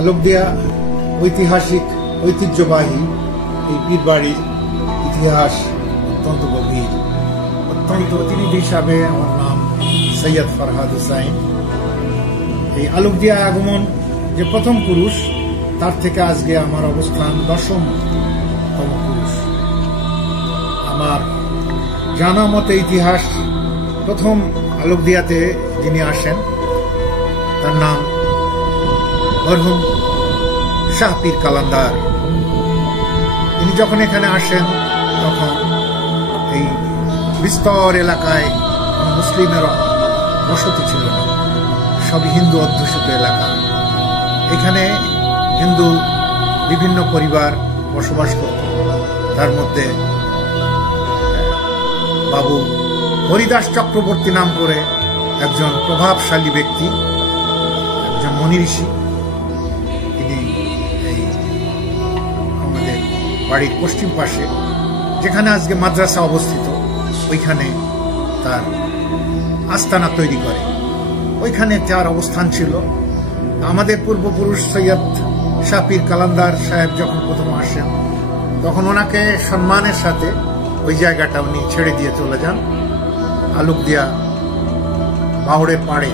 আলোকদিয়া ঐতিহাসিক ঐতিহ্যবাহী এই পীরবাড়ির ইতিহাস অত্যন্ত গভীর। অত্যন্ত প্রতিনিধি হিসাবে আমার নাম সৈয়দ ফরহাদ হুসাইন। এই আলোকদিয়া আগমন যে প্রথম পুরুষ, তার থেকে আজকে আমার অবস্থান 10তম পুরুষ। আমার জানা মতে ইতিহাস প্রথম আলোকদিয়াতে যিনি আসেন তার নাম মরহুম শাহ পীর কালান্দার। তিনি যখন এখানে আসেন তখন এই বিস্তর এলাকায় মুসলিমের বসতি ছিল না, সবই হিন্দু অধ্যুষিত এলাকা। এখানে হিন্দু বিভিন্ন পরিবার বসবাস করত। তার মধ্যে বাবু হরিদাস চক্রবর্তী নাম করে একজন প্রভাবশালী ব্যক্তি, একজন মনি ঋষি। তিনি এই আমাদের বাড়ির পশ্চিম পাশে, যেখানে আজকে মাদ্রাসা অবস্থিত, ওইখানে তার আস্তানা তৈরি করে। ওইখানে তার অবস্থান ছিল। আমাদের পূর্বপুরুষ সৈয়দ শাহ পীর কালান্দার সাহেব যখন প্রথম আসেন, তখন ওনাকে সম্মানের সাথে ওই জায়গাটা উনি ছেড়ে দিয়ে চলে যান আলোকদিয়া বাউড়ের পাড়ে।